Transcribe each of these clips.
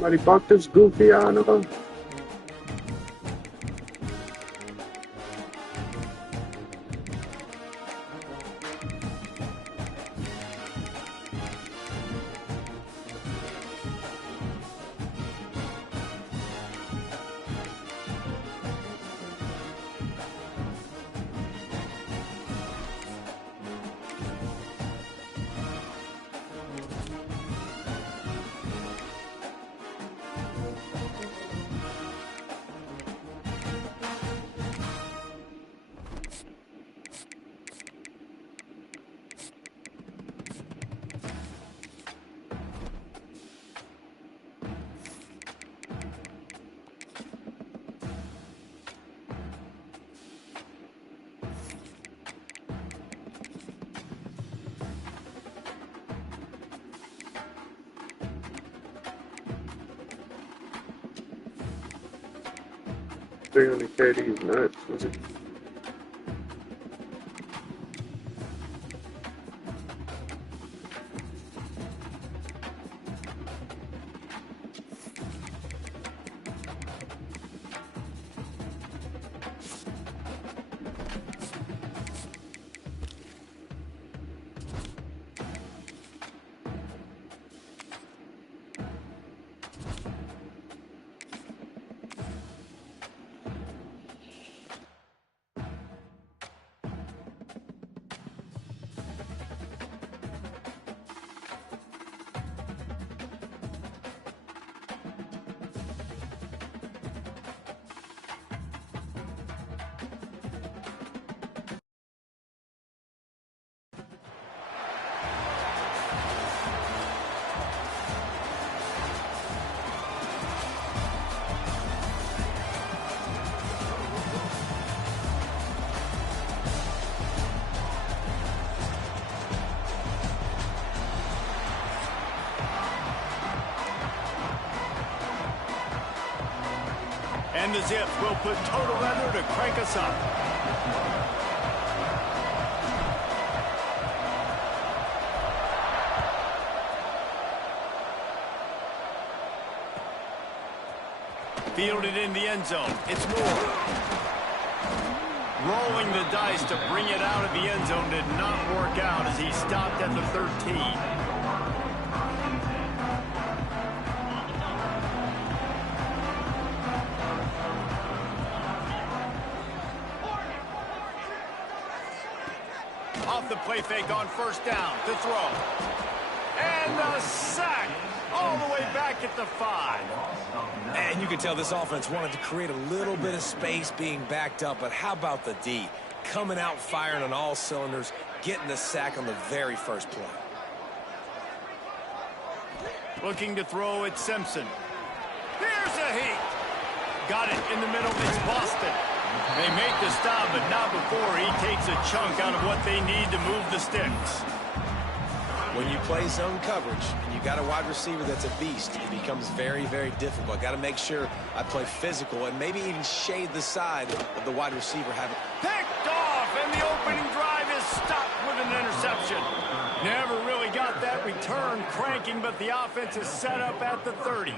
Maar die pakt dus Goofy aan nog. KD's nuts. Was it? And the Zips will put total leather to crank us up. Fielded in the end zone. It's Moore. Rolling the dice to bring it out of the end zone did not work out as he stopped at the 13. Off the play fake on first down to throw. And a sack all the way back at the 5. And you can tell this offense wanted to create a little bit of space being backed up, but how about the D? Coming out firing on all cylinders, getting the sack on the very first play. Looking to throw at Simpson. Here's a heat. Got it in the middle. It's Boston. They make the stop, but not before he takes a chunk out of what they need to move the sticks. When you play zone coverage and you got a wide receiver that's a beast, it becomes very, very difficult. Got to make sure I play physical and maybe even shade the side of the wide receiver having. Picked off, and the opening drive is stopped with an interception. Never really got that return cranking, but the offense is set up at the 30.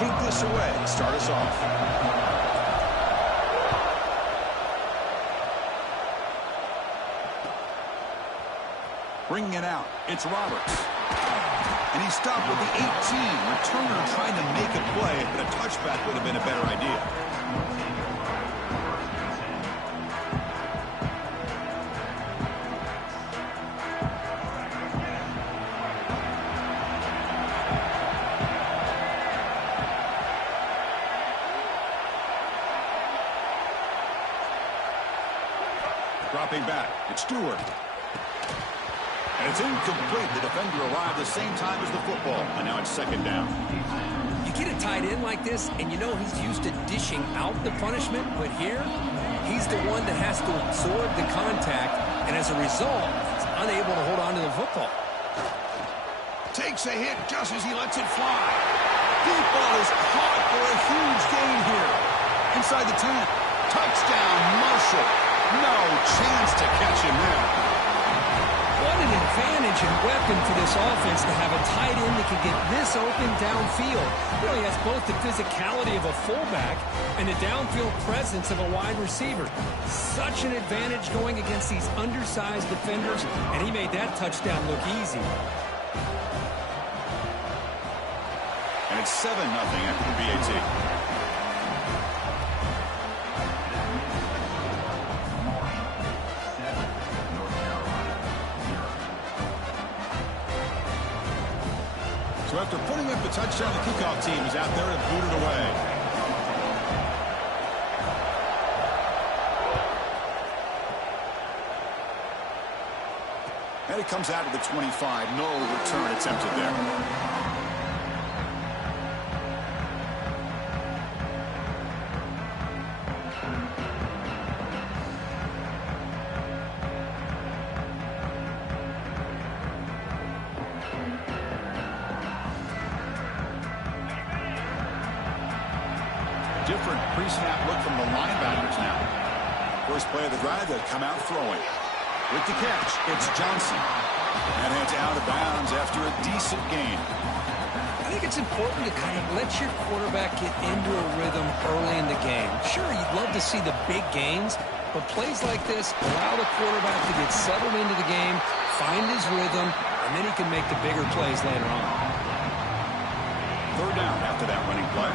kick this away to start us off. Bringing it out, it's Roberts. And he stopped with the 18. Returner trying to make a play, but a touchback would have been a better idea. Dropping back, it's Stewart. And it's incomplete. The defender arrived the same time as the football, and now it's second down. You get a tight end like this, and you know he's used to dishing out the punishment, but here, he's the one that has to absorb the contact, and as a result, he's unable to hold on to the football. Takes a hit just as he lets it fly. Deep ball is caught for a huge gain here. Inside the 10. Touchdown, Marshall. No chance to catch him there. What an advantage and weapon for this offense to have a tight end that can get this open downfield. You know, he has both the physicality of a fullback and the downfield presence of a wide receiver. Such an advantage going against these undersized defenders, and he made that touchdown look easy. And it's 7-0 after the BAT. So after putting up the touchdown, the kickoff team is out there to boot it away. And it comes out of the 25. No return attempted there. Different pre-snap look from the linebackers now. First play of the drive, they'll come out throwing. With the catch, it's Johnson. And heads out of bounds after a decent gain. I think it's important to kind of let your quarterback get into a rhythm early in the game. Sure, you'd love to see the big gains, but plays like this allow the quarterback to get settled into the game, find his rhythm, and then he can make the bigger plays later on. Third down after that running play.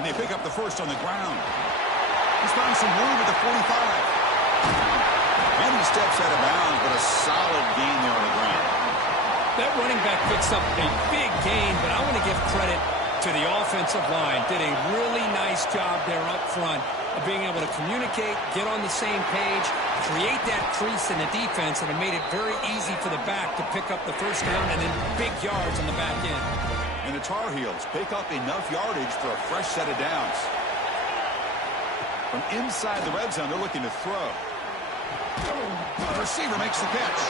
And they pick up the first on the ground. He's found some room at the 45. And he steps out of bounds, but a solid gain there on the ground. That running back picks up a big gain, but I want to give credit to the offensive line. Did a really nice job there up front of being able to communicate, get on the same page, create that crease in the defense, and it made it very easy for the back to pick up the first down and then big yards on the back end. And the Tar Heels pick up enough yardage for a fresh set of downs. From inside the red zone, they're looking to throw. The receiver makes the catch.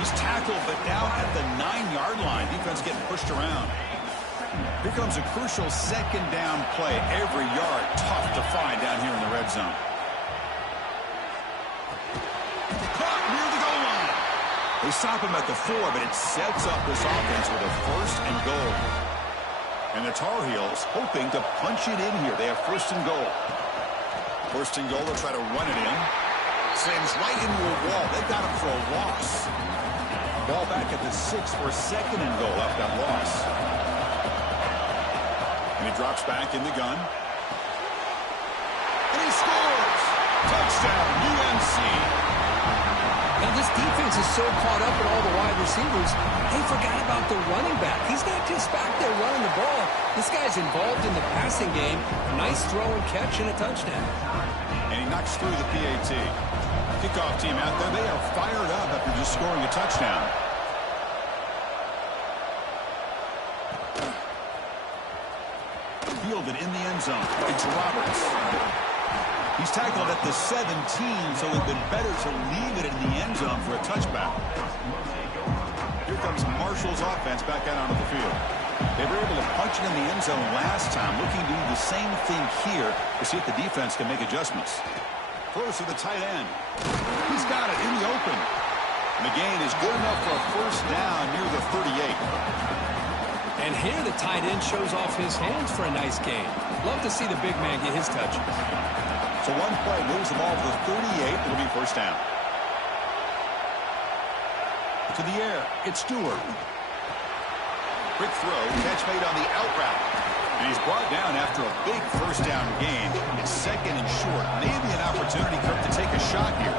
He's tackled, but down at the 9-yard line. Defense getting pushed around. Here comes a crucial second down play. Every yard tough to find down here in the red zone. Caught near the goal line. They stop him at the 4, but it sets up this offense with a first and goal. And the Tar Heels hoping to punch it in here. They have first and goal. First and goal, they'll try to run it in. Sends right into a wall. They've got him for a loss. Ball back at the 6 for a second and goal after that loss. And he drops back in the gun. And he scores! Touchdown, UNC! Now, this defense is so caught up in all the wide receivers, they forgot about the running back. He's not just back there running the ball. This guy's involved in the passing game. Nice throw and catch and a touchdown. And he knocks through the PAT. Kickoff team out there, they are fired up after just scoring a touchdown. Fielded in the end zone. It's Roberts. He's tackled at the 17, so it would have been better to leave it in the end zone for a touchback. Here comes Marshall's offense back out onto the field. They were able to punch it in the end zone last time, looking to do the same thing here to see if the defense can make adjustments. Throws to the tight end. He's got it in the open. And the gain is good enough for a first down near the 38. And here the tight end shows off his hands for a nice gain. Love to see the big man get his touches. So one play moves the ball to the 38. It'll be first down. To the air, it's Stewart. Quick throw, catch made on the out route. And he's brought down after a big first down gain. It's second and short. Maybe an opportunity, Kirk, to take a shot here.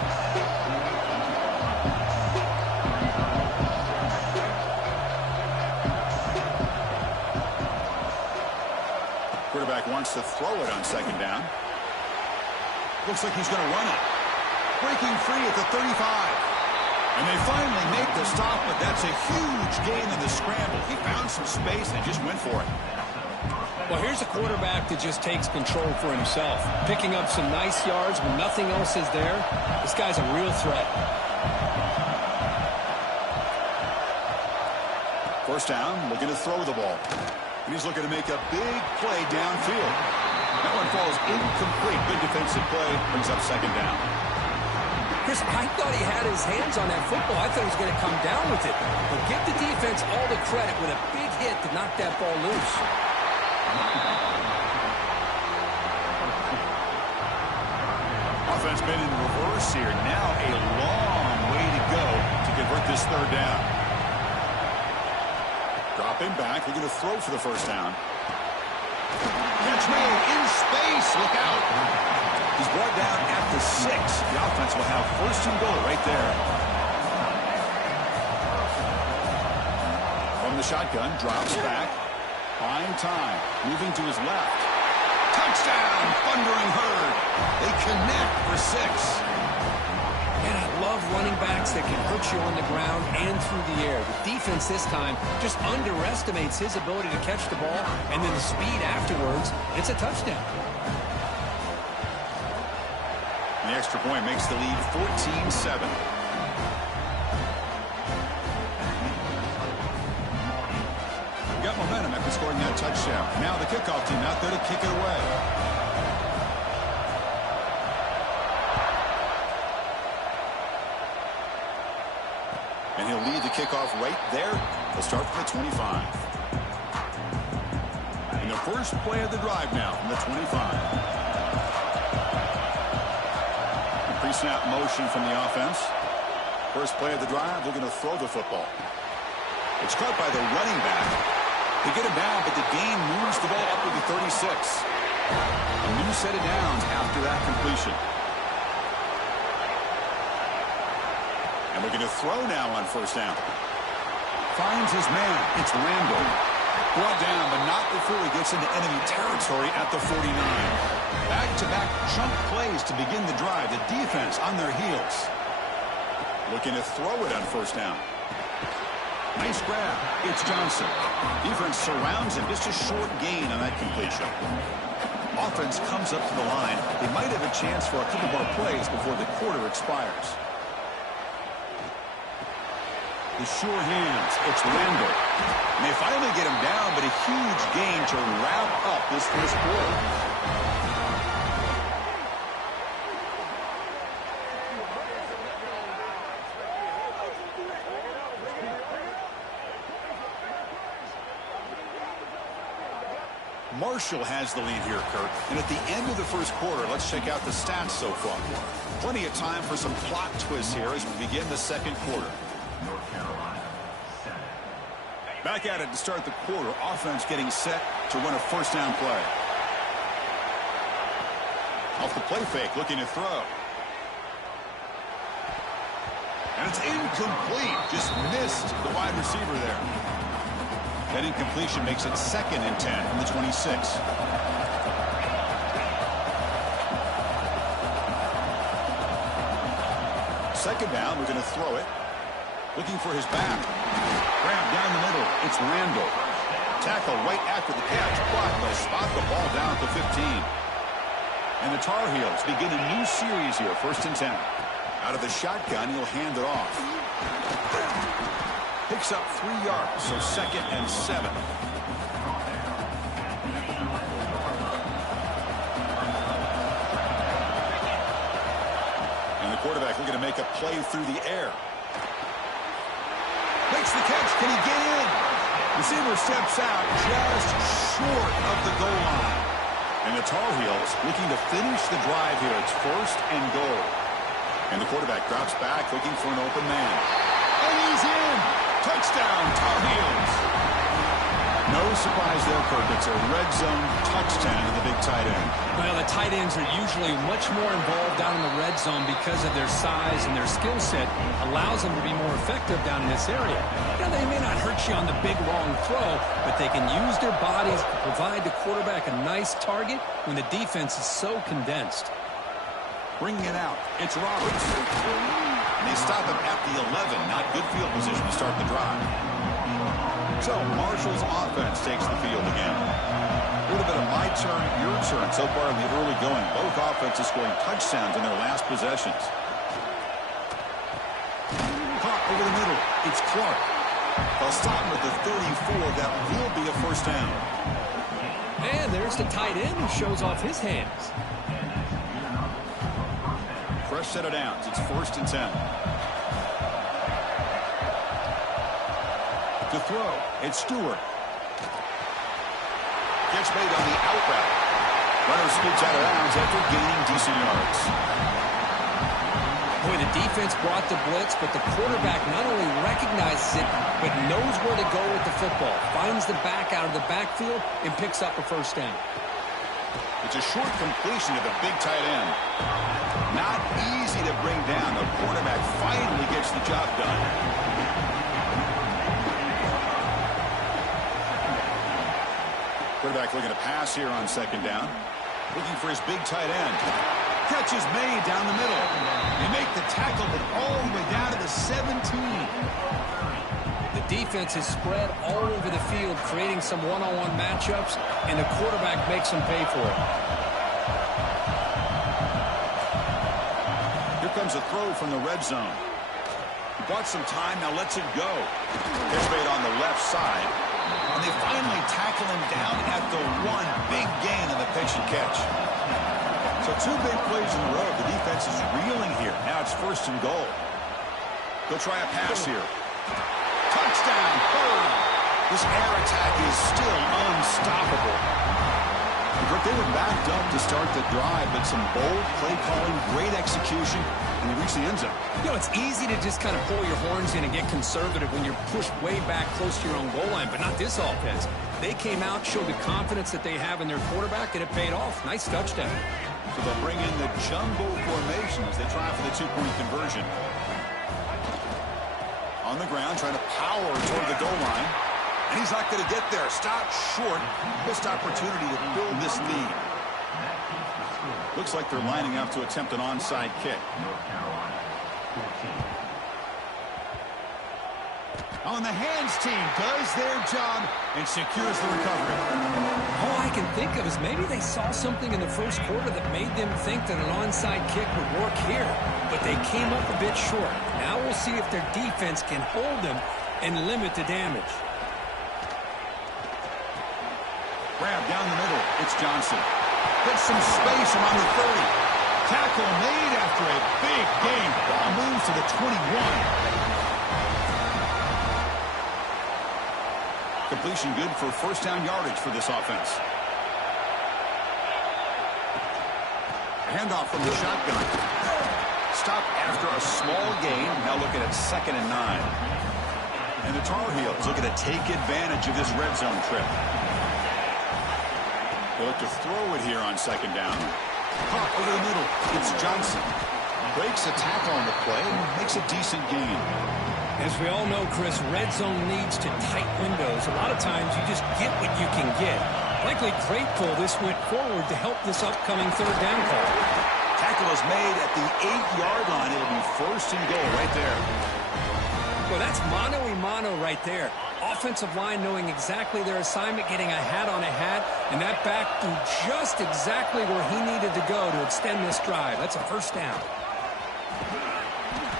Quarterback wants to throw it on second down. Looks like he's going to run it. Breaking free at the 35. And they finally make the stop, but that's a huge gain in the scramble. He found some space and just went for it. Well, here's a quarterback that just takes control for himself. Picking up some nice yards when nothing else is there. This guy's a real threat. First down, looking to throw the ball. And he's looking to make a big play downfield. That one falls incomplete. Good defensive play. Brings up second down. Chris, I thought he had his hands on that football. I thought he was going to come down with it. But give the defense all the credit with a big hit to knock that ball loose. Offense been in reverse here. Now a long way to go to convert this third down. Dropping back. We're going to throw for the first down. Catch made in space. Look out. He's brought down at the 6. The offense will have first and goal right there. From the shotgun, drops back. Buying time. Moving to his left. Touchdown, Thundering Herd. They connect for 6. And I love running backs that can hurt you on the ground and through the air. The defense this time just underestimates his ability to catch the ball, and then the speed afterwards. It's a touchdown. The extra point makes the lead 14-7. Got momentum after scoring that touchdown. Now the kickoff team out there to kick it away. And he'll lead the kickoff right there. He'll start from the 25. And the first play of the drive now from the 25. Pre-snap motion from the offense. First play of the drive, they're going to throw the football. It's caught by the running back. They get him down, but the gain moves the ball up to the 36. A new set of downs after that completion. And we're going to throw now on first down. Finds his man. It's Randall. Brought down, but not before he gets into enemy territory at the 49. Back-to-back chunk plays to begin the drive. The defense on their heels. Looking to throw it on first down. Nice grab. It's Johnson. Defense surrounds him. Just a short gain on that completion. Offense comes up to the line. They might have a chance for a couple more plays before the quarter expires. The sure hands. It's Randall. And they finally get him down, but a huge gain to wrap up this first quarter. Marshall has the lead here, Kirk. And at the end of the first quarter, let's check out the stats so far. Plenty of time for some plot twists here as we begin the second quarter. Back at it to start the quarter. Offense getting set to run a first down play. Off the play fake, looking to throw. And it's incomplete. Just missed the wide receiver there. That incompletion makes it 2nd and 10 from the 26. Second down, we're going to throw it. Looking for his back. Grab down the middle. It's Randall. Tackle right after the catch. But they'll spot the ball down at the 15. And the Tar Heels begin a new series here, 1st and 10. Out of the shotgun, he'll hand it off. Picks up 3 yards, so 2nd and 7. quarterback looking to make a play through the air. Makes the catch. Can he get in? Receiver steps out just short of the goal line. And the Tar Heels looking to finish the drive here. It's 1st and goal. And the quarterback drops back looking for an open man. And he's in. Touchdown, Tar Heels. No surprise there, Kirk. It's a red zone touchdown to the big tight end. Well, the tight ends are usually much more involved down in the red zone because of their size and their skill set allows them to be more effective down in this area. Now, they may not hurt you on the big, long throw, but they can use their bodies to provide the quarterback a nice target when the defense is so condensed. Bringing it out, it's Roberts. And they stop him at the 11. Not good field position to start the drive. So Marshall's offense takes the field again. A little bit of my turn, your turn so far in the early going. Both offenses scoring touchdowns in their last possessions. Caught over the middle. It's Clark. They'll stop him at the 34. That will be a first down. And there's the tight end who shows off his hands. Fresh set of downs. It's 1st and 10. To throw, it's Stewart. Gets made on the out route. Runner scoots out of bounds after gaining decent yards. Boy, the defense brought the blitz, but the quarterback not only recognizes it, but knows where to go with the football. Finds the back out of the backfield and picks up a first down. It's a short completion to the big tight end. Not easy to bring down. The quarterback finally gets the job done. Quarterback looking to pass here on 2nd down. Looking for his big tight end. Catch is made down the middle. They make the tackle, but all the way down to the 17. The defense is spread all over the field, creating some one-on-one matchups, and the quarterback makes them pay for it. Here comes a throw from the red zone. He bought some time, now lets it go. Catch made on the left side. And they finally tackle him down at the 1. Big gain on the pitch and catch. So 2 big plays in a row. The defense is reeling here. Now it's 1st and goal. They'll try a pass here. Touchdown, Bird. This air attack is still unstoppable. They were backed up to start the drive, but some bold play calling, great execution, and they reach the end zone. You know, it's easy to just kind of pull your horns in and get conservative when you're pushed way back close to your own goal line, but not this offense. They came out, showed the confidence that they have in their quarterback, and it paid off. Nice touchdown. So they'll bring in the jumbo formation as they try for the 2-point conversion. On the ground, trying to power toward the goal line. And he's not going to get there. Stop short. Missed opportunity to build this lead. Looks like they're lining up to attempt an onside kick. On the hands team does their job and secures the recovery. All I can think of is maybe they saw something in the first quarter that made them think that an onside kick would work here. But they came up a bit short. Now we'll see if their defense can hold them and limit the damage. Grab down the middle. It's Johnson. Gets some space around the 30. Tackle made after a big gain. Ball moves to the 21. Completion good for first down yardage for this offense. Handoff from the shotgun. Stop after a small gain. Now looking at 2nd and 9. And the Tar Heels looking to take advantage of this red zone trip. They look to throw it here on 2nd down. Caught over the middle. It's Johnson. Breaks a tackle on the play and makes a decent gain. As we all know, Chris, red zone leads to tight windows. A lot of times you just get what you can get. Likely grateful this went forward to help this upcoming 3rd down call. Tackle is made at the 8-yard line. It'll be 1st and goal right there. Well, that's mano-a-mano right there. Offensive line knowing exactly their assignment, getting a hat on a hat, and that back threw just exactly where he needed to go to extend this drive. That's a first down.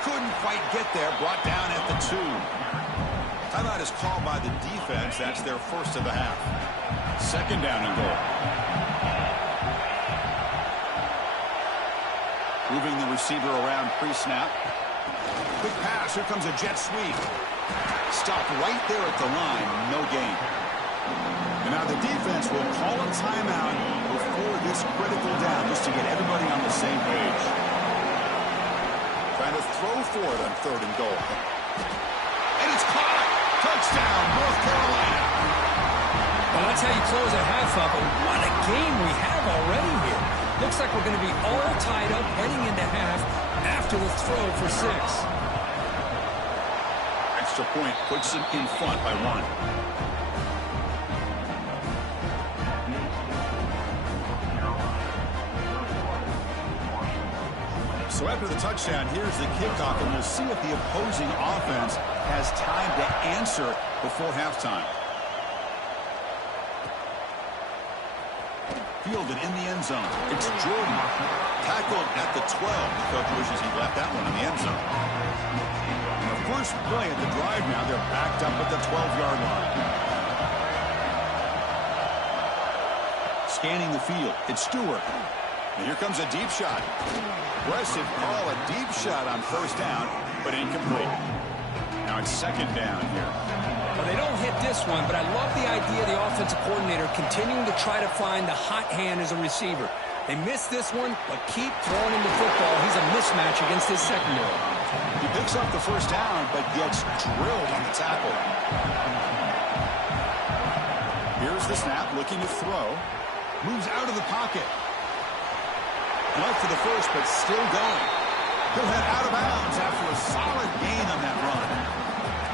Couldn't quite get there. Brought down at the 2. Timeout is called by the defense. That's their first of the half. 2nd down and goal. Moving the receiver around pre-snap. Quick pass. Here comes a jet sweep. Stopped right there at the line. No gain. And now the defense will call a timeout before this critical down, just to get everybody on the same page. Trying to throw for it on 3rd and goal. And it's caught. Touchdown, North Carolina. Well, that's how you close a half up. And what a game we have already here. Looks like we're going to be all tied up heading into half after the throw for 6. Extra point puts them in front by 1. So after the touchdown, here's the kickoff, and we'll see if the opposing offense has time to answer before halftime. Fielded in the end zone. It's Jordan. Tackled at the 12. The coach wishes he left that one in the end zone. And the first play of the drive now, they're backed up at the 12-yard line. Scanning the field. It's Stewart. And here comes a deep shot. Aggressive call, a deep shot on 1st down, but incomplete. Now it's 2nd down here. Well, they don't hit this one, but I love the idea of the offensive coordinator continuing to try to find the hot hand as a receiver. They missed this one, but keep throwing him the football. He's a mismatch against his secondary. He picks up the 1st down, but gets drilled on the tackle. Here's the snap, looking to throw. Moves out of the pocket. Left for the 1st, but still going. He'll head out of bounds after a solid gain on that run.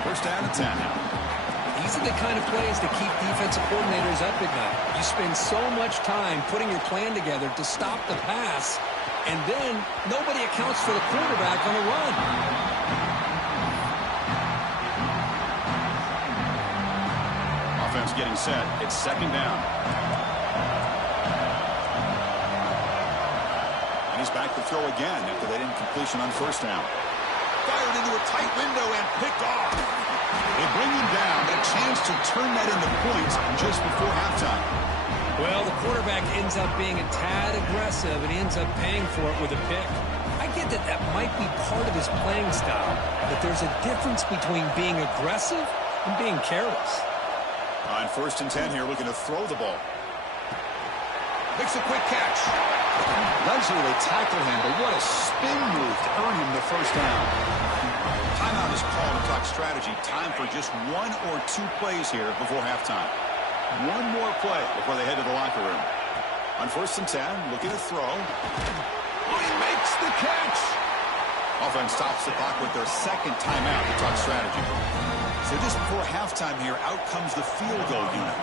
1st down and 10 now. These are the kind of plays that keep defensive coordinators up at night. You spend so much time putting your plan together to stop the pass, and then nobody accounts for the quarterback on a run. Offense getting set. It's 2nd down. And he's back to throw again after that incompletion on 1st down. Fired into a tight window and picked off. They bring him down, a chance to turn that into points just before halftime. Well, the quarterback ends up being a tad aggressive, and he ends up paying for it with a pick. I get that that might be part of his playing style, but there's a difference between being aggressive and being careless. On 1st and 10 here, looking to throw the ball. Makes a quick catch. Eventually they tackle him, but what a spin move to earn him the 1st down. Timeout is called to talk strategy. Time for just 1 or 2 plays here before halftime. 1 more play before they head to the locker room. On 1st and 10, looking to throw. Oh, he makes the catch. Offense stops the clock with their 2nd timeout to talk strategy. So just before halftime here, out comes the field goal unit.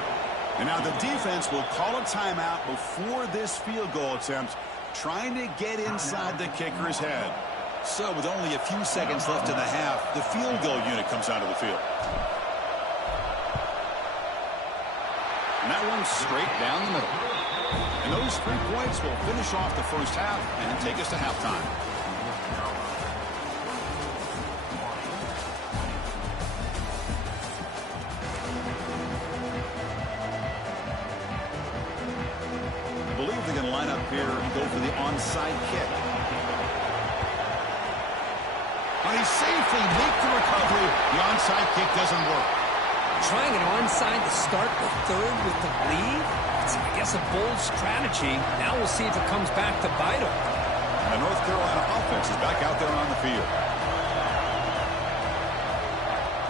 And now the defense will call a timeout before this field goal attempt, trying to get inside the kicker's head. So with only a few seconds left in the half, the field goal unit comes onto the field. And that one's straight down the middle. And those 3 points will finish off the 1st half and take us to halftime. I believe they're going to line up here and go for the onside kick. And he safely makes the recovery. The onside kick doesn't work. Trying an onside to start the 3rd with the lead? It's, I guess, a bold strategy. Now we'll see if it comes back to bite him. And the North Carolina offense is back out there on the field.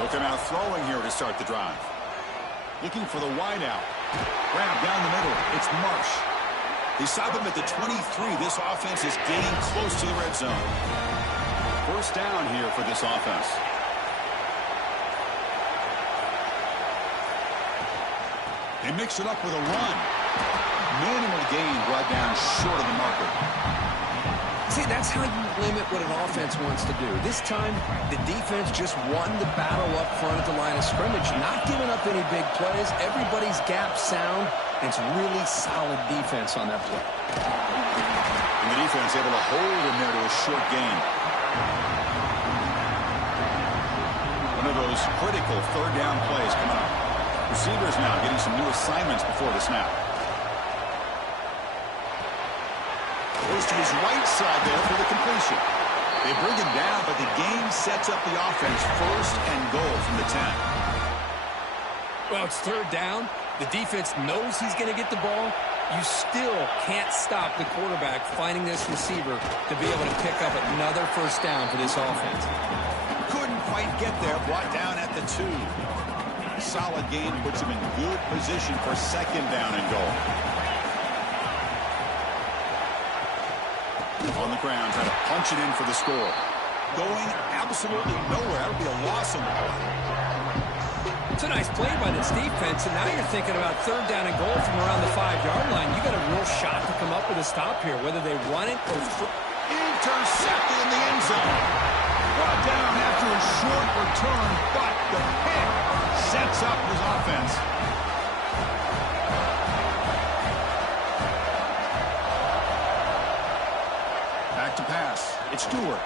Looking out throwing here to start the drive. Looking for the wideout. Grab down the middle. It's Marsh. They stop him at the 23. This offense is getting close to the red zone. 1st down here for this offense. They mix it up with a run. Minimal gain brought down short of the marker. See, that's how you limit what an offense wants to do. This time, the defense just won the battle up front at the line of scrimmage, not giving up any big plays. Everybody's gap sound. It's really solid defense on that play. And the defense able to hold him there to a short gain. One of those critical 3rd down plays coming up. Receivers now getting some new assignments before the snap. goes to his right side there for the completion. They bring him down, but the game sets up the offense first and goal from the 10. Well, it's third down. The defense knows he's going to get the ball. You still can't stop the quarterback finding this receiver to be able to pick up another first down for this offense. Couldn't quite get there, brought down at the 2. Solid gain puts him in good position for second down and goal. On the ground, trying to punch it in for the score. Going absolutely nowhere. That would be a loss on the play. It's a nice play by this defense, and now you're thinking about third down and goal from around the 5-yard line. You got a real shot to come up with a stop here, whether they run it or intercepted in the end zone. Brought down after a short return, but the pick sets up his offense. Back to pass. It's Stewart.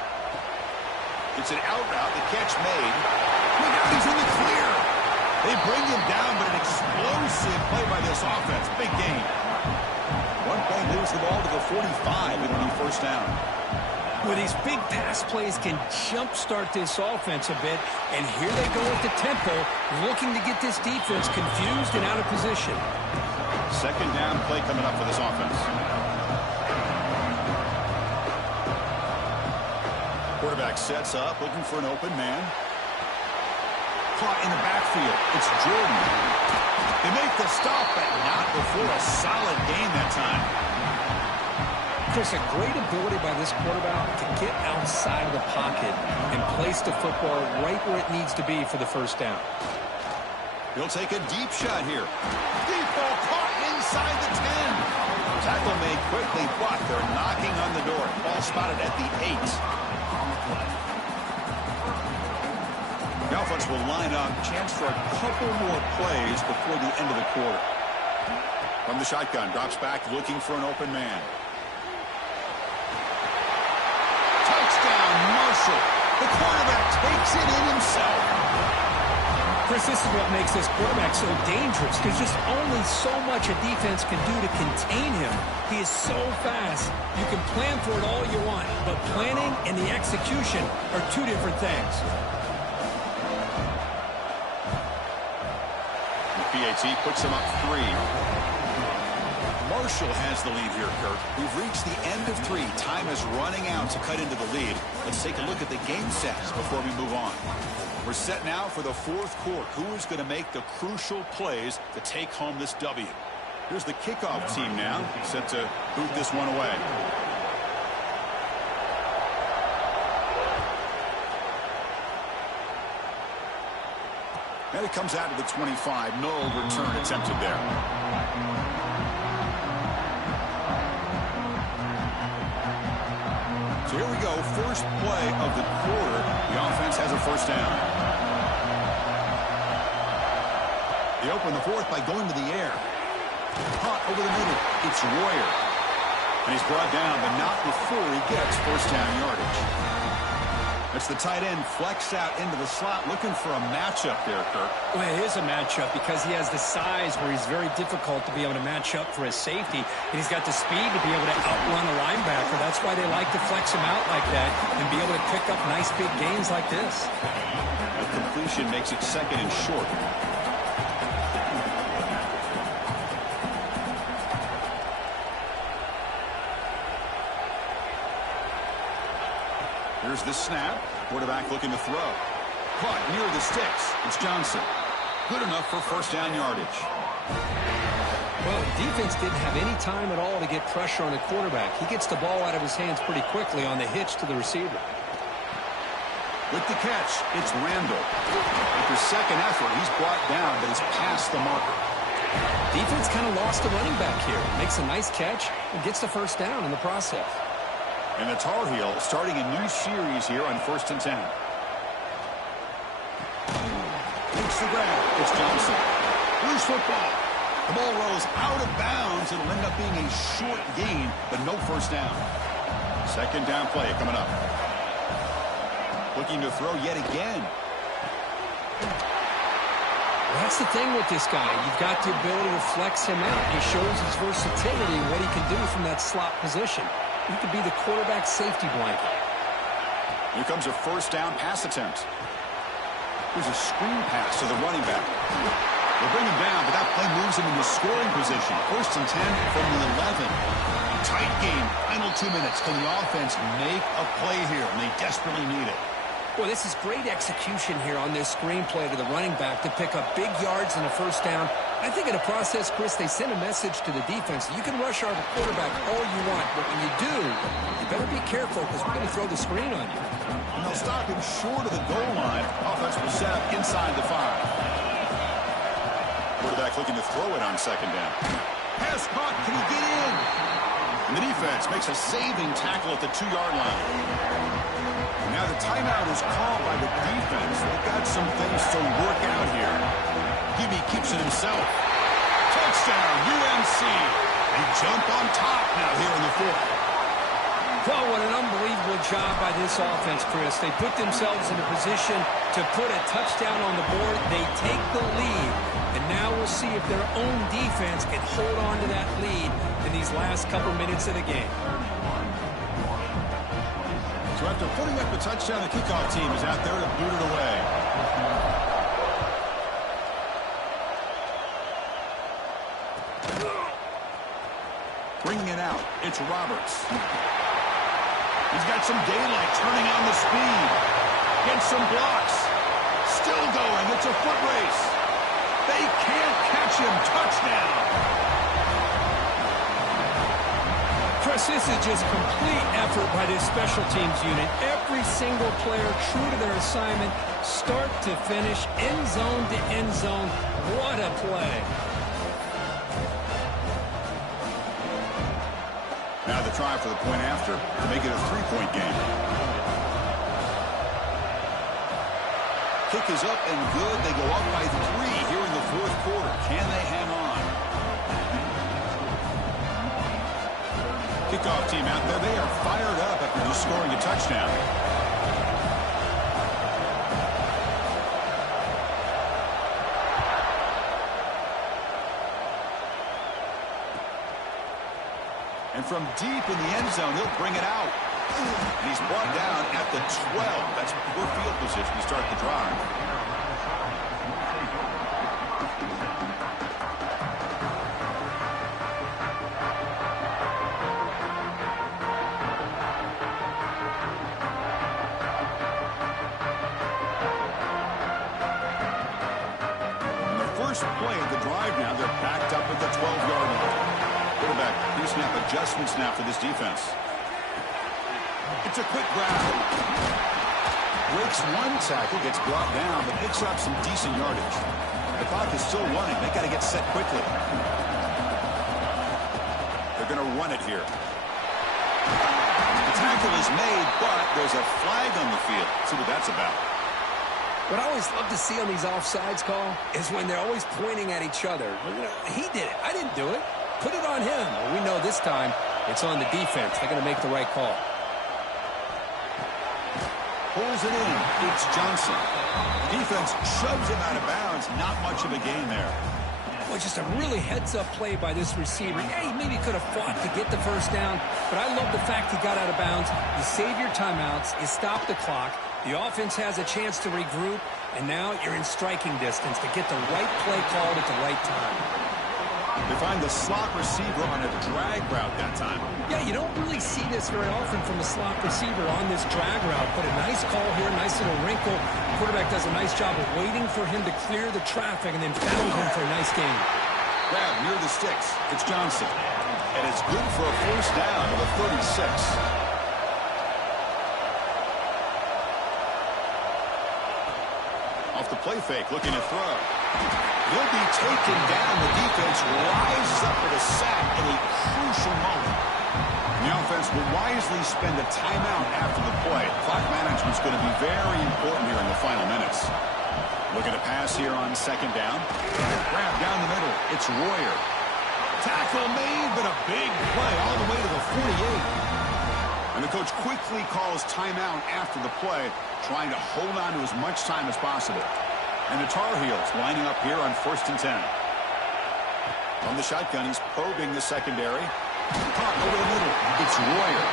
It's an out route. The catch made. Look out, he's in the clear. They bring him down, but an explosive play by this offense. Big gain. One play moves the ball to the 45. It'll be first down. Well, these big pass plays can jumpstart this offense a bit, and here they go at the tempo, looking to get this defense confused and out of position. Second down play coming up for this offense. Quarterback sets up, looking for an open man. Caught in the backfield. It's Jordan. They make the stop, but not before a solid gain that time. Chris, a great ability by this quarterback to get outside of the pocket and place the football right where it needs to be for the first down. He'll take a deep shot here. Deep ball caught inside the 10. Tackle made quickly, but they're knocking on the door. Ball spotted at the 8. The offense will line up. Chance for a couple more plays before the end of the quarter. From the shotgun, drops back looking for an open man. Touchdown, Marshall. The quarterback takes it in himself. Chris, this is what makes this quarterback so dangerous. There's just only so much a defense can do to contain him. He is so fast. You can plan for it all you want, but planning and the execution are two different things. PAT puts him up 3. Marshall has the lead here, Kirk. We've reached the end of 3. Time is running out to cut into the lead. Let's take a look at the game sets before we move on. We're set now for the fourth quarter. Who is going to make the crucial plays to take home this W? Here's the kickoff team now, set to boot this one away. And it comes out to the 25. No return attempted there. So here we go. First play of the quarter. The offense has a first down. They open the fourth by going to the air. Caught over the middle. It's Royer. And he's brought down, but not before he gets first down yardage. It's the tight end flex out into the slot, looking for a matchup there, Kirk. Well, it is a matchup because he has the size where he's very difficult to be able to match up for his safety, and he's got the speed to be able to outrun a linebacker. That's why they like to flex him out like that and be able to pick up nice big gains like this. The completion makes it second and short. Here's the snap. Quarterback looking to throw. Caught near the sticks. It's Johnson. Good enough for first down yardage. Well, defense didn't have any time at all to get pressure on the quarterback. He gets the ball out of his hands pretty quickly on the hitch to the receiver. With the catch, it's Randall. After second effort, he's brought down, but he's past the marker. Defense kind of lost the running back here. Makes a nice catch and gets the first down in the process. And the Tar Heels starting a new series here on 1st and 10. Takes the grab. It's Johnson. Loose football. The ball rolls out of bounds. It'll end up being a short gain, but no first down. Second down play coming up. Looking to throw yet again. That's the thing with this guy. You've got the ability to flex him out. He shows his versatility, what he can do from that slot position. he could be the quarterback safety blanket. Here comes a first down pass attempt. Here's a screen pass to the running back. They'll bring him down, but that play moves him into scoring position. 1st and 10 from the 11. Tight game. Final 2 minutes. Can the offense make a play here? And they desperately need it. Well, this is great execution here on this screenplay to the running back to pick up big yards and a first down. I think in the process, Chris, they send a message to the defense. You can rush our quarterback all you want, but when you do, you better be careful because we're going to throw the screen on you. And they'll stop him short of the goal line. Offense will set up inside the 5. Quarterback looking to throw it on 2nd down. Pass caught. Can he get in? And the defense makes a saving tackle at the 2-yard line. Now the timeout is called by the defense. They've got some things to work out here. Gibby keeps it himself. Touchdown, UNC. They jump on top now here in the 4th. Well, what an unbelievable job by this offense, Chris. They put themselves in a position to put a touchdown on the board. They take the lead. And now we'll see if their own defense can hold on to that lead in these last couple minutes of the game. So after putting up a touchdown, the kickoff team is out there to boot it away. Bringing it out, it's Roberts. He's got some daylight, turning on the speed. Gets some blocks. Still going, it's a foot race. They can't catch him. Touchdown. Chris, this is just complete effort by this special teams unit. Every single player true to their assignment, start to finish, end zone to end zone. What a play. Now the try for the point after to make it a 3-point game. Kick is up and good. They go up by 3 here in the 4th quarter. Can they hang on? Kickoff team out there. They are fired up after just scoring a touchdown. And from deep in the end zone, he'll bring it out. And he's brought down at the 12. That's poor field position to start the drive. And the first play of the drive now, they're backed up at the 12-yard line. Quarterback, pre-snap adjustments now for this defense. It's a quick grab. Breaks one tackle, gets brought down, but picks up some decent yardage. The clock is still running. They got to get set quickly. They're going to run it here. The tackle is made, but there's a flag on the field. Let's see what that's about. What I always love to see on these offsides call is when they're always pointing at each other. You know, he did it. I didn't do it. Put it on him. Well, we know this time it's on the defense. They're going to make the right call. Pulls it in. It's Johnson. The defense shoves him out of bounds. Not much of a gain there. Well, just a really heads-up play by this receiver. Yeah, he maybe could have fought to get the first down, but I love the fact he got out of bounds. You save your timeouts. You stop the clock. The offense has a chance to regroup, and now you're in striking distance to get the right play called at the right time. They find the slot receiver on a drag route that time. Yeah, you don't really see this very often from a slot receiver on this drag route, but a nice call here, nice little wrinkle. The quarterback does a nice job of waiting for him to clear the traffic and then found him for a nice gain. Grab near the sticks. It's Johnson. And it's good for a first down of the 36. Off the play fake, looking to throw. He'll be taken down. The defense rises up for the sack in a crucial moment. And the offense will wisely spend a timeout after the play. Clock management's going to be very important here in the final minutes. Looking to pass here on 2nd down. Grab down the middle. It's Royer. Tackle made, but a big play all the way to the 48. And the coach quickly calls timeout after the play, trying to hold on to as much time as possible. And the Tar Heels lining up here on 1st and 10. From the shotgun, he's probing the secondary. Caught over the middle. It's Royer.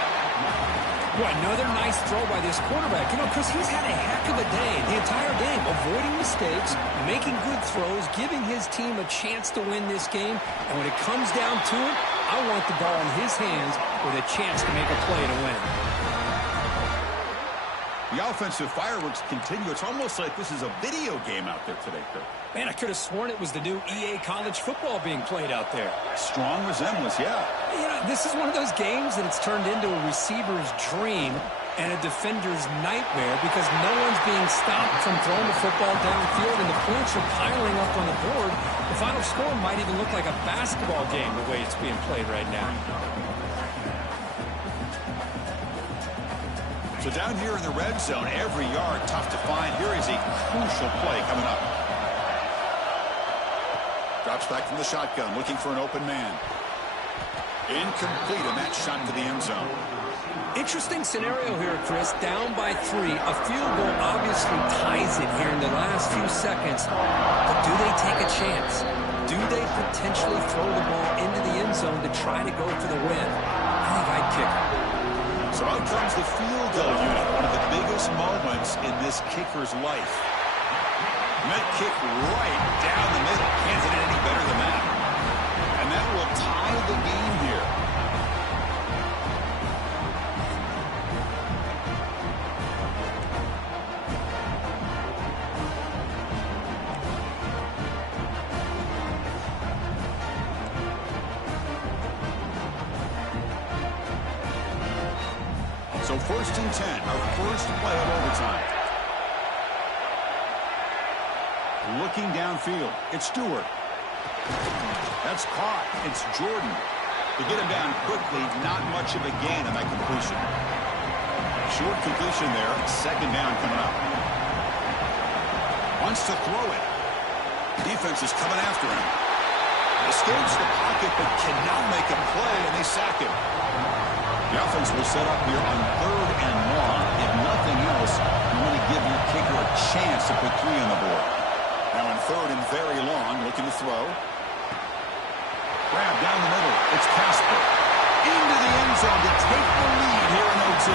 Boy, another nice throw by this quarterback. You know, Chris, he's had a heck of a day the entire game, avoiding mistakes, making good throws, giving his team a chance to win this game. And when it comes down to it, I want the ball in his hands with a chance to make a play to win. The offensive fireworks continue. It's almost like this is a video game out there today, Kirk. Man, I could have sworn it was the new EA college football being played out there. Strong resemblance, yeah. You know, this is one of those games that it's turned into a receiver's dream and a defender's nightmare because no one's being stopped from throwing the football downfield and the points are piling up on the board. The final score might even look like a basketball game the way it's being played right now. So down here in the red zone, every yard tough to find. Here is a crucial play coming up. Drops back from the shotgun, looking for an open man. Incomplete, and that shot to the end zone. Interesting scenario here, Chris. Down by 3. A field goal obviously ties it here in the last few seconds. But do they take a chance? Do they potentially throw the ball into the end zone to try to go for the win? I think I'd kick it. So out comes the field goal unit, one of the biggest moments in this kicker's life. Met kick right down the middle. Can't hit it any better than that. And that will tie the game here. So 1st and 10, our first play of overtime. Looking downfield, it's Stewart. That's caught. It's Jordan. To get him down quickly, not much of a gain on that completion. Short completion there, 2nd down coming up. Wants to throw it. Defense is coming after him. Escapes the pocket, but cannot make a play, and they sack him. The offense will set up here on 3rd and long. If nothing else, you want to give your kicker a chance to put 3 on the board. Now in 3rd and very long, looking to throw. Grab down the middle. It's Casper. Into the end zone to take the lead here in OT.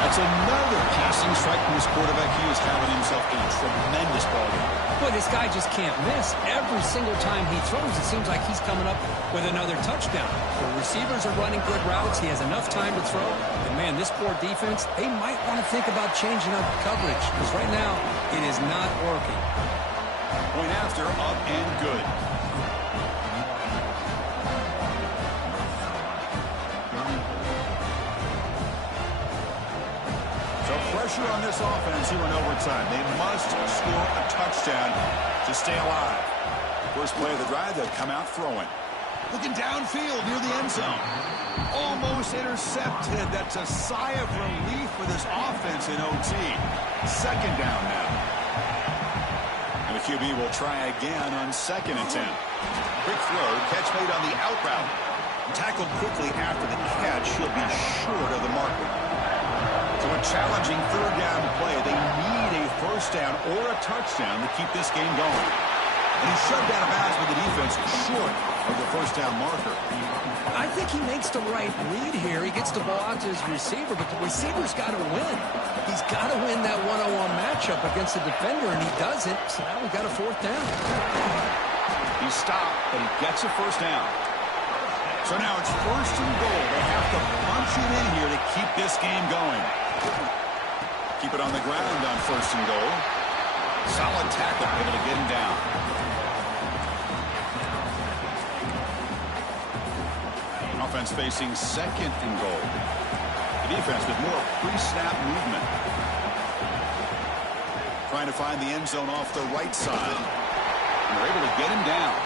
That's another passing strike from this quarterback. He is having himself a tremendous ballgame. Boy, this guy just can't miss. Every single time he throws, it seems like he's coming up with another touchdown. The receivers are running good routes. He has enough time to throw. And, man, this poor defense, they might want to think about changing up coverage because right now it is not working. Point after, up and good. Pressure on this offense here in overtime. They must score a touchdown to stay alive. First play of the drive, they'll come out throwing. Looking downfield near the end zone. Almost intercepted. That's a sigh of relief for this offense in OT. 2nd down now. And the QB will try again on 2nd and 10. Quick throw, catch made on the out route. Tackled quickly after the catch. He'll be short of the marker. So a challenging 3rd down play. They need a 1st down or a touchdown to keep this game going. And he shoved out of bounds with the defense short of the 1st down marker. I think he makes the right read here. He gets the ball out to his receiver, but the receiver's got to win. He's got to win that one-on-one matchup against the defender, and he doesn't. So now we got a 4th down. He stopped, but he gets a 1st down. So now it's 1st and goal. They have to punch it in here to keep this game going. Keep it on the ground on 1st and goal. Solid tackle, able to get him down. Offense facing 2nd and goal. The defense with more pre-snap movement. Trying to find the end zone off the right side. And they're able to get him down.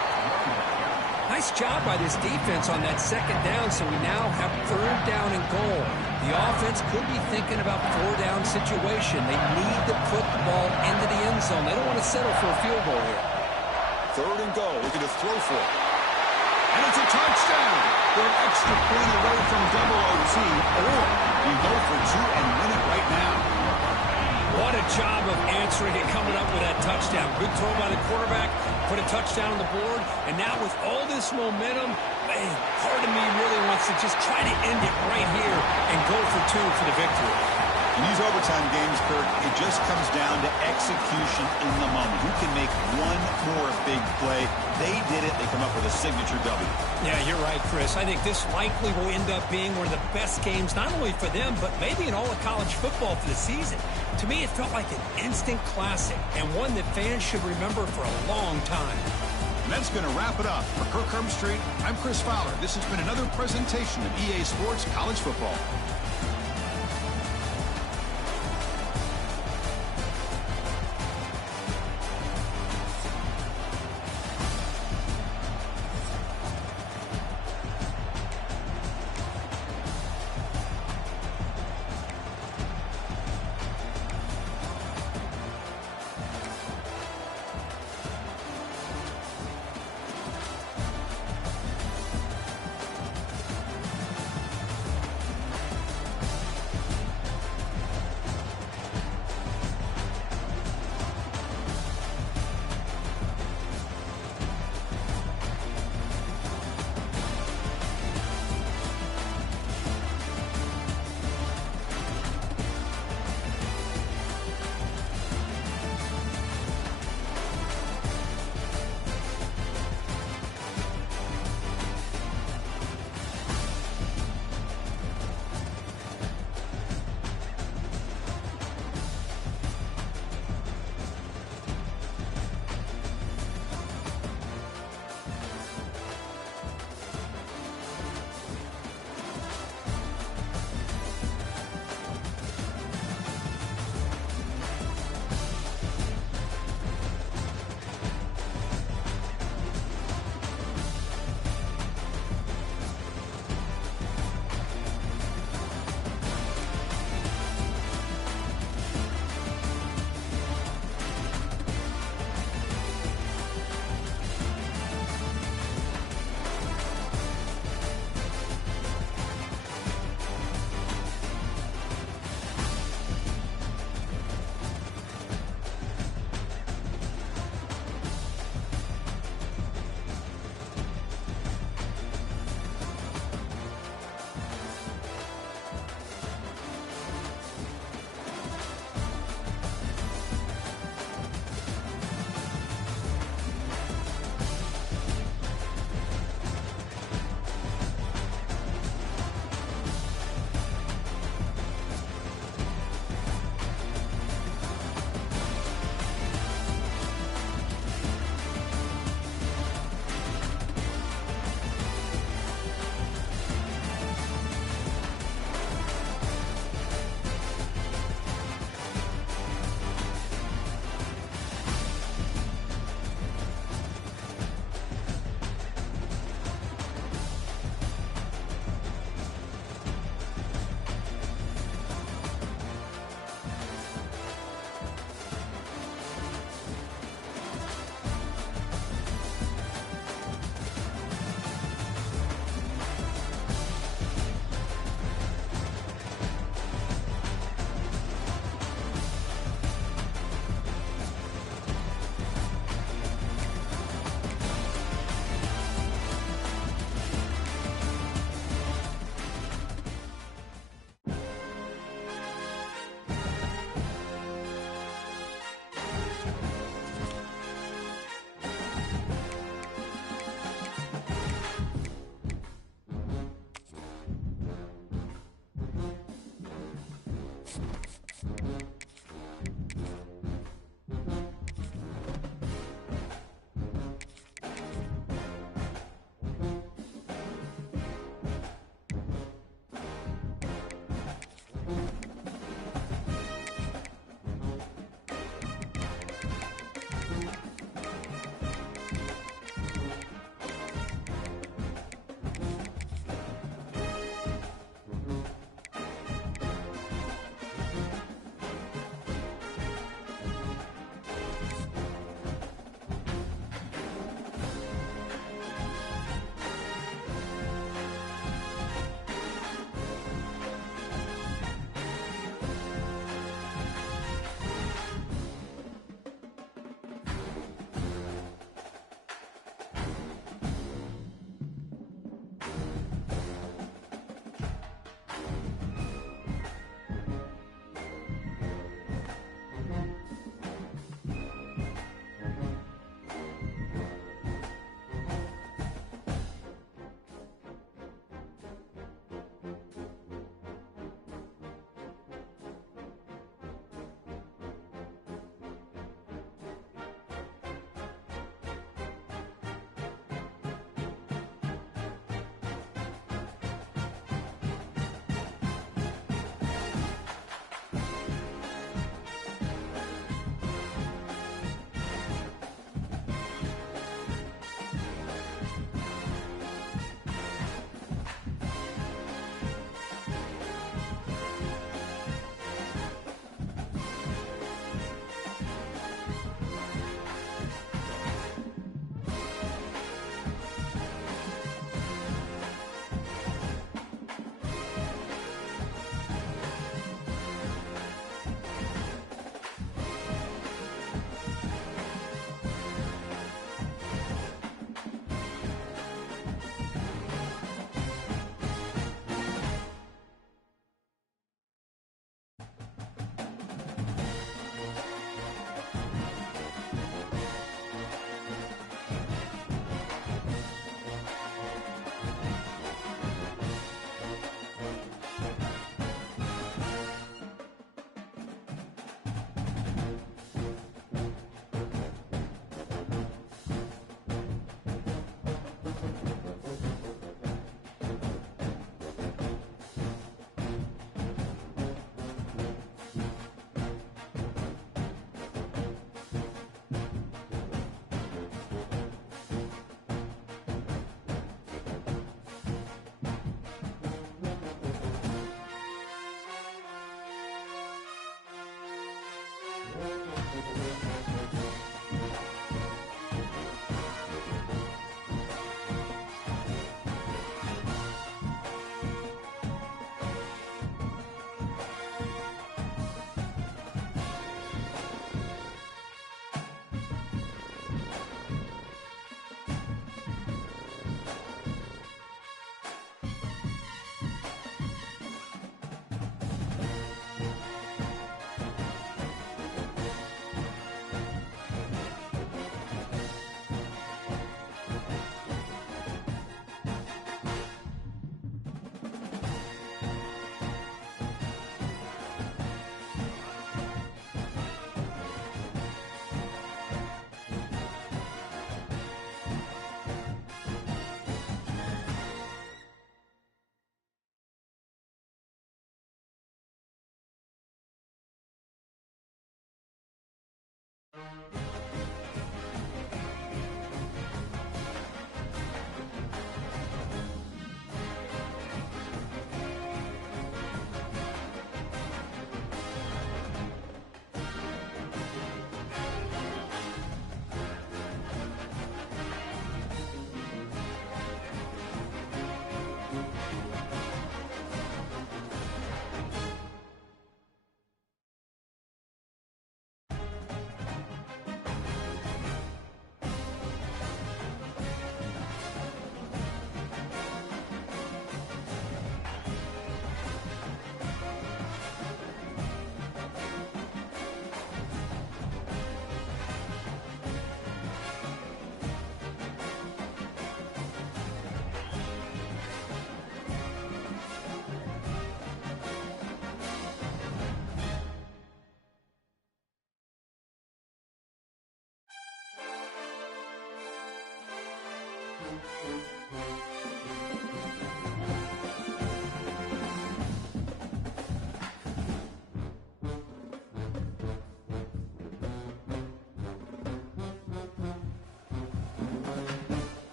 Nice job by this defense on that 2nd down, so we now have 3rd down and goal. The offense could be thinking about 4th down situation. They need to put the ball into the end zone. They don't want to settle for a field goal here. 3rd and goal, looking to throw for it. And it's a touchdown. They're an extra point away from double OT, or you go for 2 and win it right now. What a job of answering it, coming up with that touchdown. Good throw by the quarterback. put a touchdown on the board, and now with all this momentum, man, part of me really wants to just try to end it right here and go for 2 for the victory. In these overtime games, Kirk, it just comes down to execution in the moment. Who can make one more big play? They did it. They come up with a signature W. Yeah, you're right, Chris. I think this likely will end up being one of the best games, not only for them, but maybe in all of college football for the season. To me, it felt like an instant classic and one that fans should remember for a long time. And that's going to wrap it up. For Kirk Herbstreit, I'm Chris Fowler. This has been another presentation of EA Sports College Football.